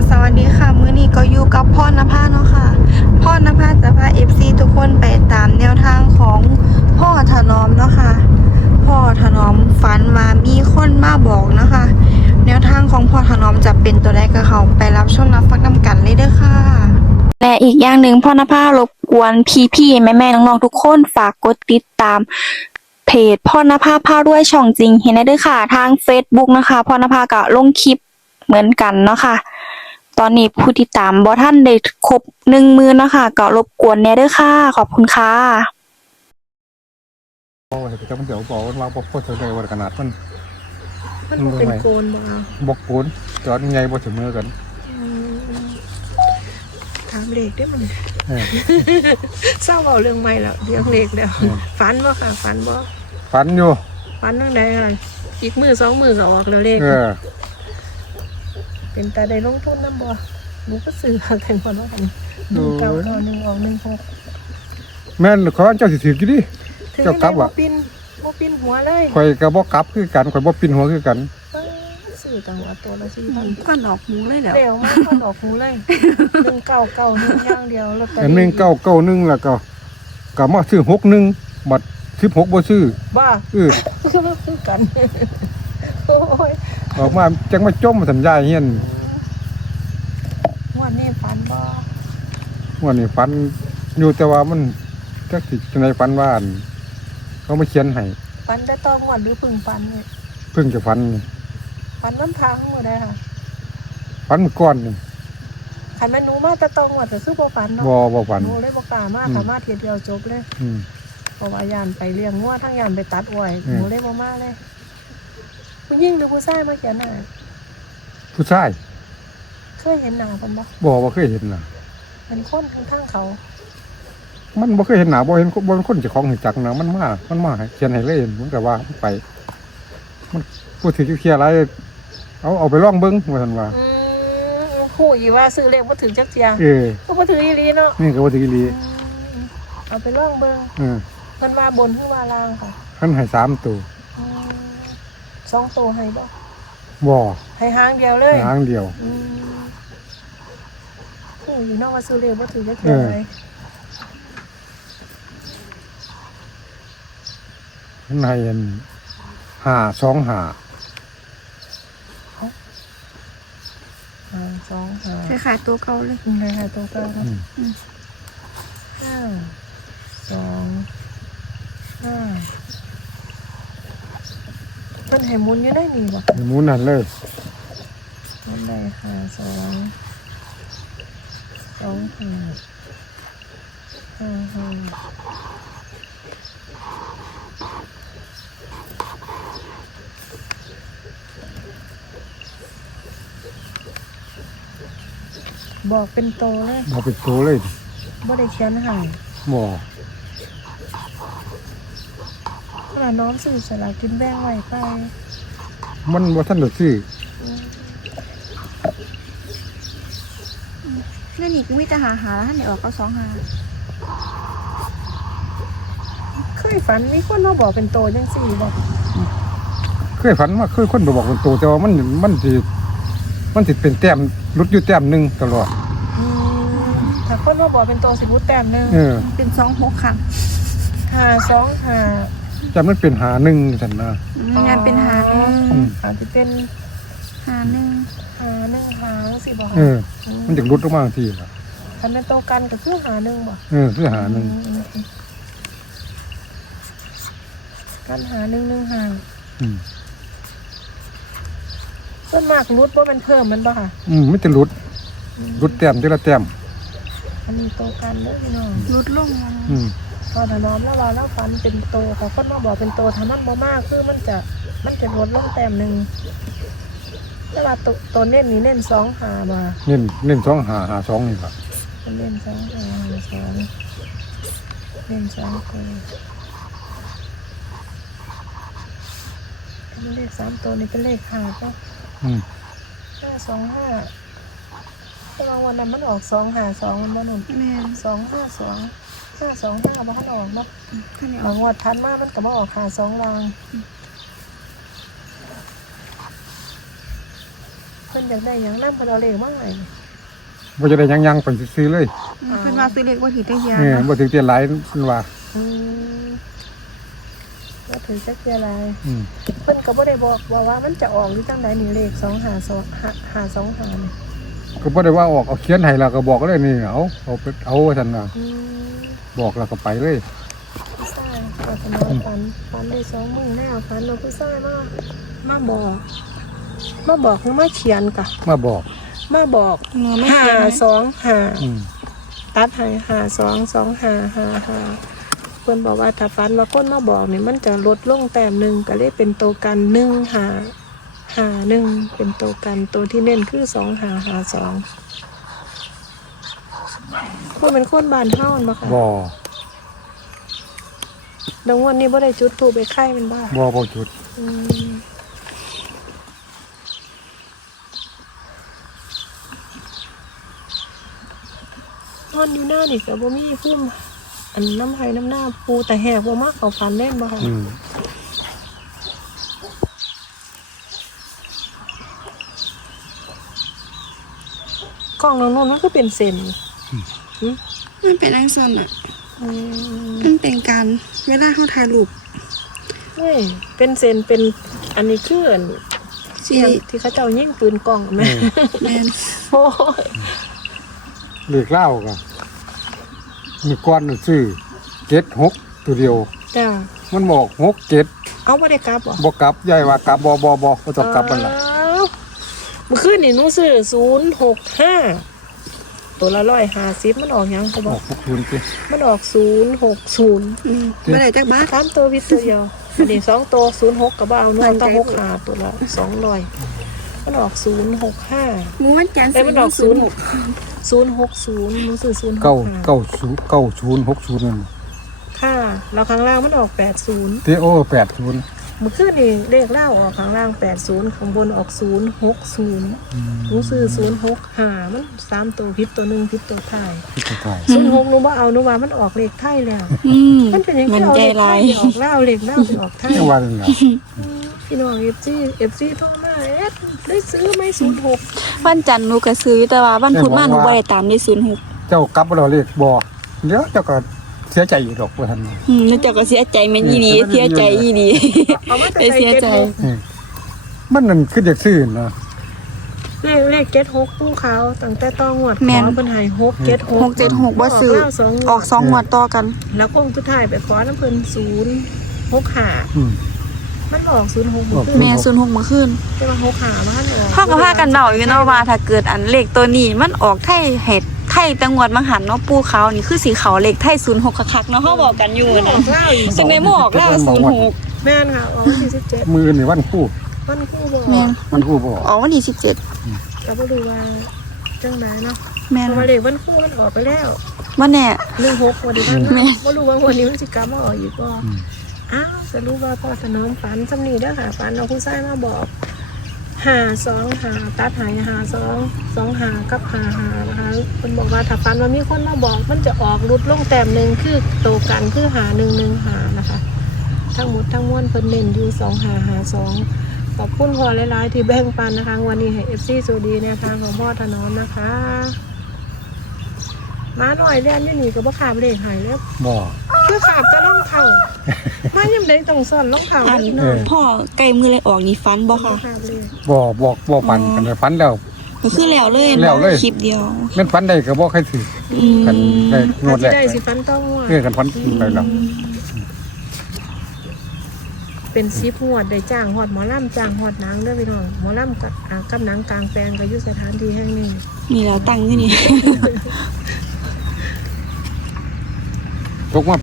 สวัสดีค่ะมื้อนี้ก็อยู่กับพ่อนภาเนาะค่ะพ่อนภาจะพา FC ทุกคนไปตามแนวทางของพ่อถนอมเนาะค่ะพ่อถนอมฝันว่ามีคนมาบอกนะคะแนวทางของพ่อถนอมจะเป็นตัวใดก็เขาไปรับชมรับฟังนำกันเลยเด้อค่ะและอีกอย่างหนึ่งพ่อนภารบกวนพี่ๆแม่ๆน้องๆทุกคนฝากกดติดตามเพจพ่อนภาพารวยช่องจริงเห็นได้ด้วยค่ะทาง Facebook นะคะพ่อนภาก็ลงคลิปเหมือนกันเนาะค่ะตอนนี้ผู้ติดตามบ่ท่านได้ครบ10,000เนาะค่ะก็รบกวนแน่เด้อค่ะขอบคุณค่ะโอ้ยแต่มันเดี๋ยวบอกว่าบอกพ่อเสนอวันขนาดมันบ่เป็นโกนบ่เอาบอกโกนจอดไงบอกเสมอกันถามเลขได้มันเศร้าเว้าเรื่องใหม่แล้วเรื่องเลขแล้วฝันบ่ค่ะฝันบ่ฝันอยู่ฝันจังได๋ค่ะอีกมื้อ2มื้อก็ออกแล้วเลขเป็นตาได้ลงทุนนำบ่หนูก็ซื้อกันพอเนาะกัน1 9 9 1ออก16 แม่นขอเจ้าสิถือกี่ดิเจ้ากลับบ่ปิ้นหัวเลยข่อยก็บ่กลับคือกันข่อยบ่ปิ้นหัวคือกันซื้อตังว่าตัวละ4,000 ก็ดอกหูเลยแล้วเดี๋ยวมาก็ดอกหูเลย1991อย่างเดียวแล้วก็ 1991แล้วก็มาซื้อ61บัด16บ่ซื้อบ้าคือกันโอ้ยออกมาจังมาจมสัญญาเฮียนวันนี้ฝันบ่วันนี้ฝันอยู่แต่ว่ามันจักสิจังได๋ฝันว่าเขามาเขียนให้ฝันได้ตองวันหรือพึ่งฝันนี่เพิ่งจะฝันฝันน้ำทางมื้อใดค่ะฝันก่อนนี่คันแม่หนูมาแต่ตองวันแต่ซื้อบ่ฝันเนาะบ่ฝันหนูเลยบ่กล้ามาค่ะมาเที่ยวเดียวจบเลยเพราะว่าย่านไปเลี้ยงงัวทั้งย่านไปตัดอ้อยหนูเลยบ่มาเลยผู้หญิงหรือผู้ชายมาเขียนให้ผู้ชายเคยเห็นหน้าเพิ่นบ่บ่เคยเห็นน่ะเป็นคนทางเขามันบ่เคยเห็นหน้าบ่เห็นบ่เป็นคนเจ้าของรู้จักนะมันมาเขียนให้เลยมันก็ว่าไปมันพูดถึงเคลียร์อะไรเอาไปลองเบิ่งว่าซั่นว่าฮู้อีว่าซื้อเลขบ่ถึงจักเที่ยก็บ่ถึงอีหลีเนาะนี่ก็บ่ถึงอีหลีเอาไปลองเบิ่งเพิ่นว่าบนหรือว่าล่างค่ะเพิ่นให้3ตัว 2ตัวให้บ่ให้หางเดียวเลยหางเดียวฮู้อยู่เนาะว่าซื้อเลขบ่ถึงจักเที่ยเลยใน525 คล้ายๆตัวเก่าเลยคล้ายๆตัวเก่าครับ525มันให้หมุนอยู่ได้นี่บ่หมุนนั่นเลยมันได้บอกเป็นโตเลยบอกเป็นโตเลยบ่ได้เขียนให้บ่ขนาดน้องซื้อสลากกินแบ่งไว้ไปมันบ่ทันได้ซื้อเรื่องนี้ก็มีแต่หาแล้วท่านได้ออกก็2 หาเคยฝันมีคนมาบอกเป็นโตจังซี่บ่เคยฝันว่าเคยคนบอกเป็นโตแต่ว่ามันสิเป็นแต้มรุดอยู่แต้มนึงตลอดถ้าคนมาบอกเป็นโตสิบุแต้มนึงเป็น26ค่ะ 525 จะมันเป็นหา1ซั่นนะงานเป็นหาอาจจะเป็นหาสิบ่มันจะรุดออกมาทีล่ะคันเป็นโตกันก็คือหา1บ่คือหา1 กันหา115ส่วนมากรุดบ่มันเพิ่มมันบ่ค่ะมันจะรุดแต้มทีละแต้มอันนี้โตกันเด้อพี่น้องรุดลงพอถนอมแล้วว่าแล้วฝันเป็นโตเขาคนมาบอกเป็นโตถ้ามันบ่มากคือมันจะลดลงแต้มนึงเวลาตัวเน้นนี่เน้น2หามาเน้น2หา2นี่ล่ะเน้น2หา2เน้น2ตัวเป็นเลข3ตัวนี่เป็นเลข5ป่ะ525แต่วันนั้นมันออก252มันบ่หนุน252บ่ทันออกบ่บางงวดทันมามันก็บ่ออก52ลางเพิ่นอยากได้หยังนำเพิ่นเอาเลขมาให้บ่จะได้ยังๆไปซื้อเลยเพิ่นว่าซื้อเลขว่าถีได้ยาบ่ถึงเตียนหลายเพิ่นว่าอืมบ่ถือจักเที่ยอะไรอืมเพิ่นก็บ่ได้บอกว่ามันจะออกหรือจังใดนี่เลข2525นี่ก็บ่ได้ว่าออกเอาเขียนให้แล้วก็บอกเลยนี่เอาไปเอาว่าซั่นน่ะอืมบอกแล้วก็ไปเลยผู้ชายก็สมอฝันได้2มื้อแล้วฝันว่าผู้ชายมาบอกคือมาเขียนกะมาบอกมาบอกหนูไม่เขียนนะ 525 อืมตัดให้522555เพิ่นบอกว่าถ้าฝันว่าคนมาบอกนี่มันจะลดลงแต้มหนึงก็เลยเป็นตัวกัน1551เป็นตัวกันตัวที่เน้นคือ2552เพิ่นเป็นคนบ้านเฮาบ่ค่ะบ่ดังวันนี้บ่ได้จุดธูปไปไข่มันบ่บ่จุดอืมนอนอยู่หน้านี่ก็บ่มีพุ่มอันน้ำไห้น้ำหน้าปูแต่แหกบ่มาเข้าฝันเล่นบ่ค่ะอืมกล้องน้องนุ่นมันก็เป็นเส้นมันเป็นอักษรอ่ะอืมมันเป็นการเวลาเขาถ่ายรูปนี่เป็นเส้นเป็นอันนี้คืออันสิที่เขาเจ้ายิงปืนกล้องแม่แม่นโอ้ยเลขเล่าก็มีก้อนซื้อ76ตัวเดียวจ้ามันบอก67 เอาบ่ได้กลับบ่บ่กลับยายว่ากลับบ่ต้องกลับมันล่ะอ้าวเมื่อคืนนี่หนูซื้อ065ตัวละ150มันออกหยังเขาบบ ออก ก 60สิมันออก060 เมื่อไหร่จักบ้าสามตัววิตตัวเดียวอันนี้2ตัว06ก็บ่เอาหนูเอาแตั้ง65ตัวละ200มันออก065 มูวันจันทร์เอ้ยมันออก 06 060หนูซื้อ065 9060นั่นค่ะแล้วข้างล่างมันออก80 เตโอ80 เมื่อคืนนี่เลขเล่าออกข้างล่าง80ข้างบนออก060หนูซื้อ065มัน3ตัวผิดตัวหนึงผิดตัวท้ายที่สุดท้าย 06หนูบ่เอาหนูว่ามันออกเลขไทยแล้ว มันเป็นอย่างที่เอาเลขไทยไปออกเล่าเลขเล่าไปออกไทยจังหวัดนั่นล่ะพี่น้องFC โทรมาได้ซื้อไหม06 วันจันทร์หนูก็ซื้อแต่ว่าวันพุธมาหนูบ่ได้ตามได้06 เจ้ากลับบ่เลขบ่เดี๋ยวเจ้าก็เสียใจอยู่ดอกว่าซั่นแล้วเจ้าก็เสียใจแม่นอีหลีเสียใจอีหลีเอามาจากได้เสียใจมันนั่นคืออยากซื้อนะเลข76ผู้เขาตั้งแต่ต้องงวดขอเพิ่นให้676 676บ่ซื้อออก2งวดต่อกันแล้วคงสุดท้ายไปขอน้ำเพิ่น065 อืมมันบอก06 บอกแม่06เมื่อคืนแต่ว่า65มันออกพ่อกับพากันเดาอยู่เนาะว่าถ้าเกิดอันเลขตัวนี้มันออกไทยเฮ็ดไทยตังหวัดมังหันเนาะปูเขานี่คือสีเขาเลขไทย06คักๆเนาะเฮาบอกกันอยู่อนะอกเล่าอีกจังได๋บ่ออกแล้ว06 แม่นค่ะออกวันที่17 มือนี่วันคู่วันคู่บอกแม่นวันคู่บ่ออกวันที่17 ก็บ่รู้ว่าจังไดเนาะแม่เพนราะว่าเลขวันคู่มันออกไปแล้วบ่แน่ 16วันนี้มันแม่บ่รู้ว่าวันนี้มันสิกลับมาออกอีกบ่อ้าวจะรู้ว่าพ่อถนอมฝันซำนี้เด้อค่ะฝันเอาผู้ชายมาบอก525ตัดให้5225กับ55นะคะเพิ่นบอกว่าถ้าฝันว่ามีคนมาบอกมันจะออกรุดลงแต้มหนึงคือโตกันคือ5115นะคะ ทั้งหมดทั้งมวลเพิ่นเน้นอยู่2552ขอบคุณพ่อหลายๆที่แบ่งปันนะคะวันนี้ให้ FC สวัสดีแนวทางของพ่อถนอมนะคะมาหน่อยเรียนอยู่นี่ก็บ่ขาบเลขหายแล้วบ่คือขาบจะล่องเท้ามายังได้ต้องสอนล่องเท้าอันหน่อยพ่อใกล้มือเลยออกนี่ฟันบ่ค่ะขาบเลยบ่ฝันกันได้ฝันแล้วก็คือแล้วเลยแล้วเลยคลิปเดียวแม่นฝันได้ก็บ่ใครถืออืมกันได้งวดแรกได้สิฟันต้องงวดเพื่อกันฝันไปแล้วเป็น10งวดได้จ้างฮอดหมอลำจ้างฮอดหนังเด้อพี่น้องหมอลำกับหนังกลางแปลงก็อยู่สถานที่แห่งนี้นี่เราตั้งอยู่นี่ตกมา